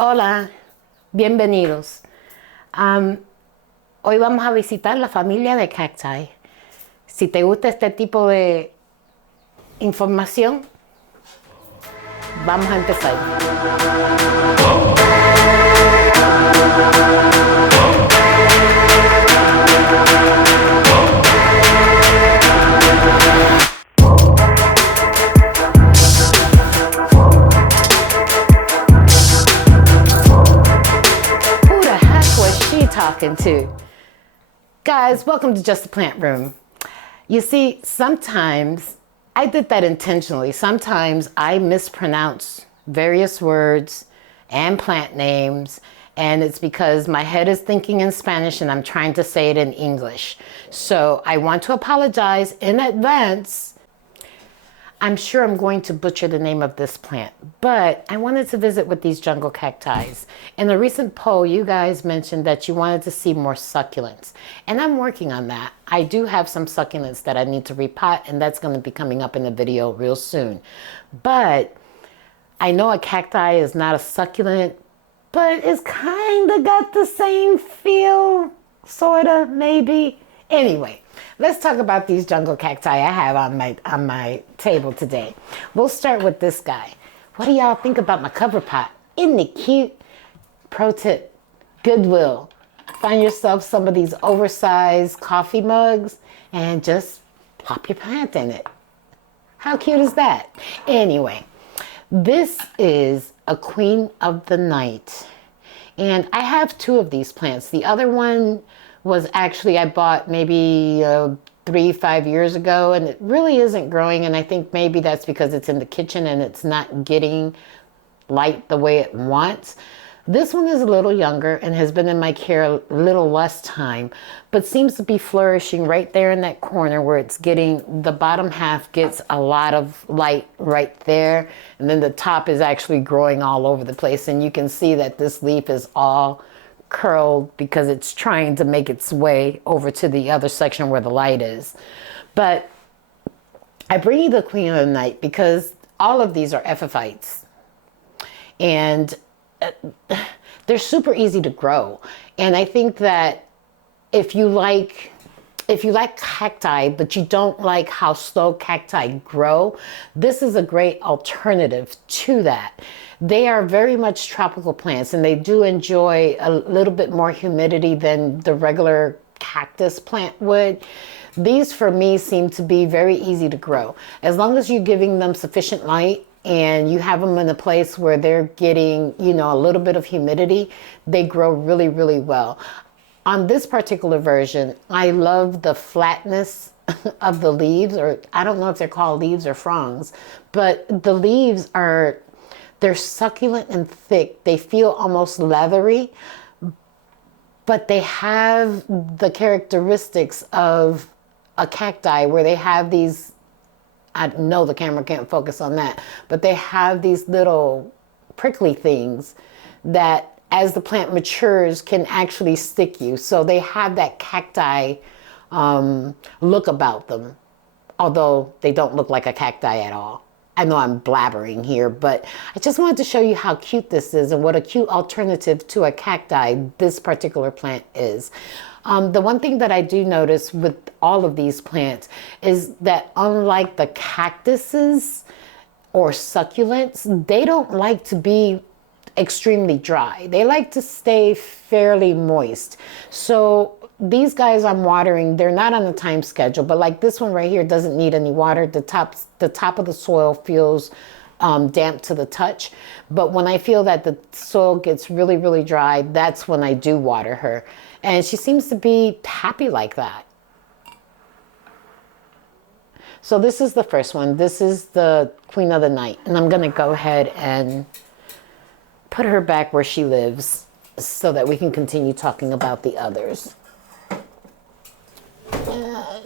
Hola, bienvenidos. Hoy vamos a visitar la familia de Cacti. Si te gusta este tipo de información, vamos a empezar. Who the heck was she talking to? Guys, welcome to Just the Plant Room. You see, sometimes I did that intentionally. Sometimes I mispronounce various words and plant names, and it's because my head is thinking in Spanish and I'm trying to say it in English. So I want to apologize in advance. I'm sure I'm going to butcher the name of this plant, but I wanted to visit with these jungle cacti. In a recent poll, you guys mentioned that you wanted to see more succulents, and I'm working on that. I do have some succulents that I need to repot, and that's going to be coming up in the video real soon. But I know a cacti is not a succulent, but it's kind of got the same feel, sort of, maybe. Anyway, let's talk about these jungle cacti I have on my table today. We'll start with this guy. What do y'all think about my cover pot? Isn't it cute? Pro tip, Goodwill. Find yourself some of these oversized coffee mugs and just plop your plant in it. How cute is that? Anyway, this is a queen of the night. And I have two of these plants. The other one was actually I bought maybe 3-5 years ago, and it really isn't growing, and I think maybe that's because it's in the kitchen and it's not getting light the way it wants. This one is a little younger and has been in my care a little less time, but seems to be flourishing right there in that corner where it's getting, the bottom half gets a lot of light right there, and then the top is actually growing all over the place, and you can see that this leaf is all curled because it's trying to make its way over to the other section where the light is. But I bring you the queen of the night because all of these are epiphytes, and they're super easy to grow. And I think that if you like cacti, but you don't like how slow cacti grow, this is a great alternative to that. They are very much tropical plants, and they do enjoy a little bit more humidity than the regular cactus plant would. These, for me, seem to be very easy to grow. As long as you're giving them sufficient light and you have them in a place where they're getting, a little bit of humidity, they grow really, really well. On this particular version, I love the flatness of the leaves, or I don't know if they're called leaves or fronds, but the leaves they're succulent and thick. They feel almost leathery, but they have the characteristics of a cacti where they have these, I know the camera can't focus on that, but they have these little prickly things that as the plant matures can actually stick you. So they have that cacti look about them, although they don't look like a cacti at all. I know I'm blabbering here, but I just wanted to show you how cute this is and what a cute alternative to a cacti this particular plant is. The one thing that I do notice with all of these plants is that unlike the cactuses or succulents, they don't like to be extremely dry. They like to stay fairly moist. So these guys I'm watering, they're not on a time schedule, but like this one right here doesn't need any water. The top of the soil feels damp to the touch. But when I feel that the soil gets really, really dry, that's when I do water her. And she seems to be happy like that. So this is the first one. This is the queen of the night. And I'm going to go ahead and put her back where she lives so that we can continue talking about the others.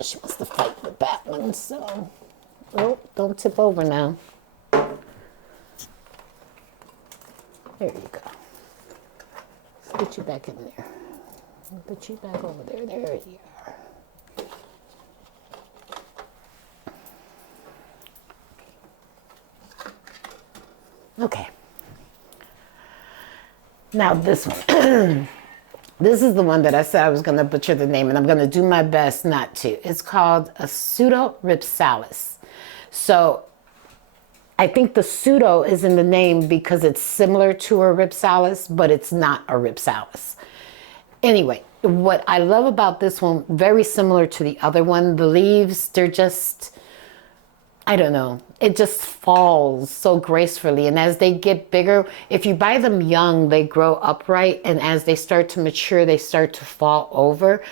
She wants to fight with that one, so... Oh, don't tip over now. There you go. Let's get you back in there. Put you back over there. There you are. Okay. Now this one. This is the one that I said I was going to butcher the name, and I'm going to do my best not to. It's called a pseudo-rhipsalis. So I think the pseudo is in the name because it's similar to a rhipsalis, but it's not a rhipsalis. Anyway, what I love about this one, very similar to the other one, the leaves, they're just, I don't know, it just falls so gracefully. And as they get bigger, if you buy them young, they grow upright. And as they start to mature, they start to fall over.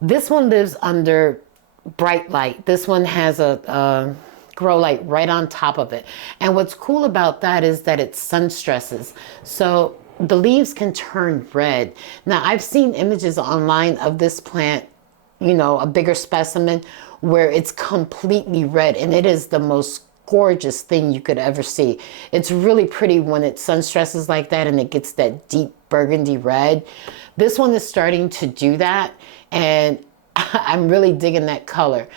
This one lives under bright light. This one has a grow light right on top of it. And what's cool about that is that it sun stresses. So the leaves can turn red. Now, I've seen images online of this plant, you know, a bigger specimen, where it's completely red, and it is the most gorgeous thing you could ever see. It's really pretty when it sun stresses like that and it gets that deep burgundy red. This one is starting to do that, and I'm really digging that color.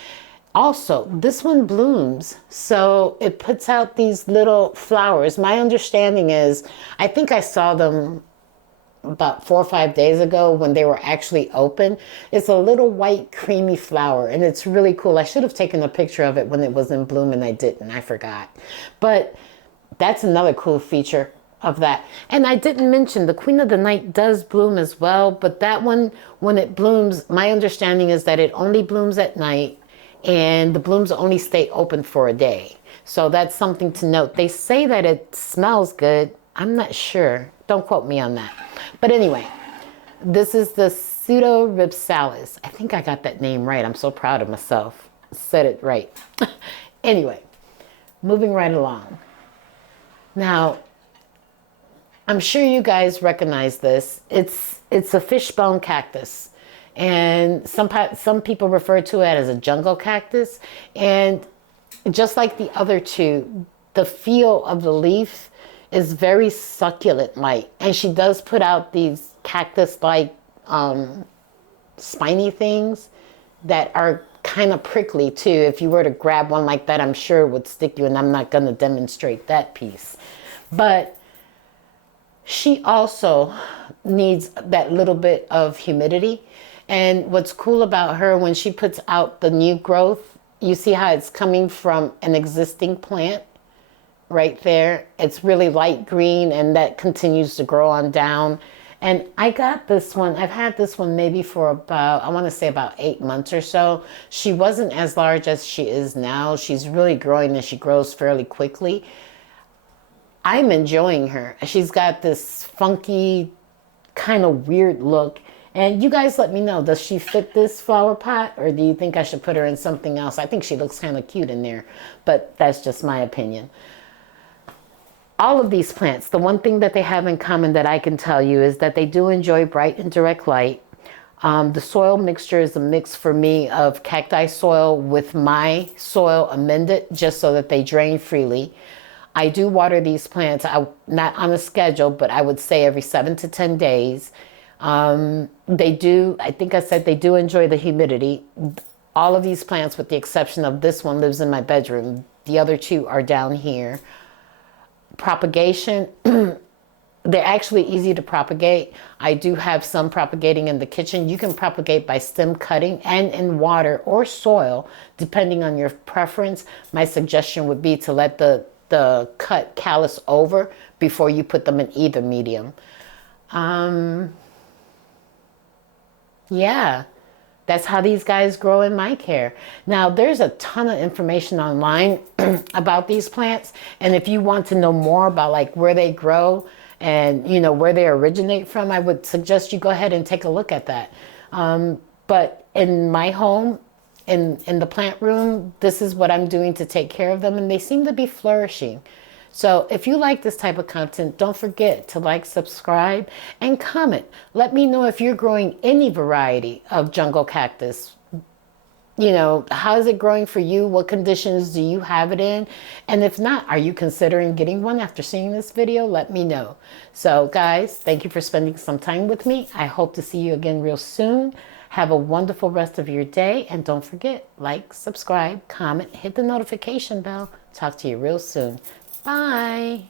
Also, this one blooms, so it puts out these little flowers. My understanding is, I think I saw them about 4 or 5 days ago when they were actually open. It's a little white creamy flower, and it's really cool. I should have taken a picture of it when it was in bloom, and I didn't. I forgot. But that's another cool feature of that. And I didn't mention the Queen of the Night does bloom as well, but that one, when it blooms, my understanding is that it only blooms at night, and the blooms only stay open for a day. So that's something to note. They say that it smells good. I'm not sure. Don't quote me on that. But anyway, this is the pseudo-rhipsalis. I think I got that name right. I'm so proud of myself. Said it right. Anyway, moving right along. Now, I'm sure you guys recognize this. It's a fishbone cactus. And some people refer to it as a jungle cactus. And just like the other two, the feel of the leaf is very succulent-like. And she does put out these cactus-like spiny things that are kind of prickly too. If you were to grab one like that, I'm sure it would stick you, and I'm not going to demonstrate that piece. But she also needs that little bit of humidity. And what's cool about her, when she puts out the new growth, you see how it's coming from an existing plant right there. It's really light green, and that continues to grow on down. And I got this one, I've had this one maybe for about, I want to say about 8 months or so. She wasn't as large as she is now. She's really growing, and she grows fairly quickly. I'm enjoying her. She's got this funky, kind of weird look. And you guys let me know, does she fit this flower pot, or do you think I should put her in something else? I think she looks kind of cute in there, but that's just my opinion. All of these plants, the one thing that they have in common that I can tell you is that they do enjoy bright and direct light. The soil mixture is a mix for me of cacti soil with my soil amended, just so that they drain freely. I do water these plants, not on a schedule, but I would say every 7 to 10 days. They do, I think I said they do enjoy the humidity. All of these plants, with the exception of this one, lives in my bedroom. The other two are down here. Propagation, they're actually easy to propagate. I do have some propagating in the kitchen. You can propagate by stem cutting and in water or soil, depending on your preference. My suggestion would be to let the cut callus over before you put them in either medium. Yeah, that's how these guys grow in my care. Now, there's a ton of information online about these plants. And if you want to know more about like where they grow and, you know, where they originate from, I would suggest you go ahead and take a look at that. But in my home, in the plant room, this is what I'm doing to take care of them, and they seem to be flourishing. So if you like this type of content, don't forget to like, subscribe, and comment. Let me know if you're growing any variety of jungle cactus. You know, how is it growing for you? What conditions do you have it in? And if not, are you considering getting one after seeing this video? Let me know. So guys, thank you for spending some time with me. I hope to see you again real soon. Have a wonderful rest of your day. And don't forget, like, subscribe, comment, hit the notification bell. Talk to you real soon. Bye.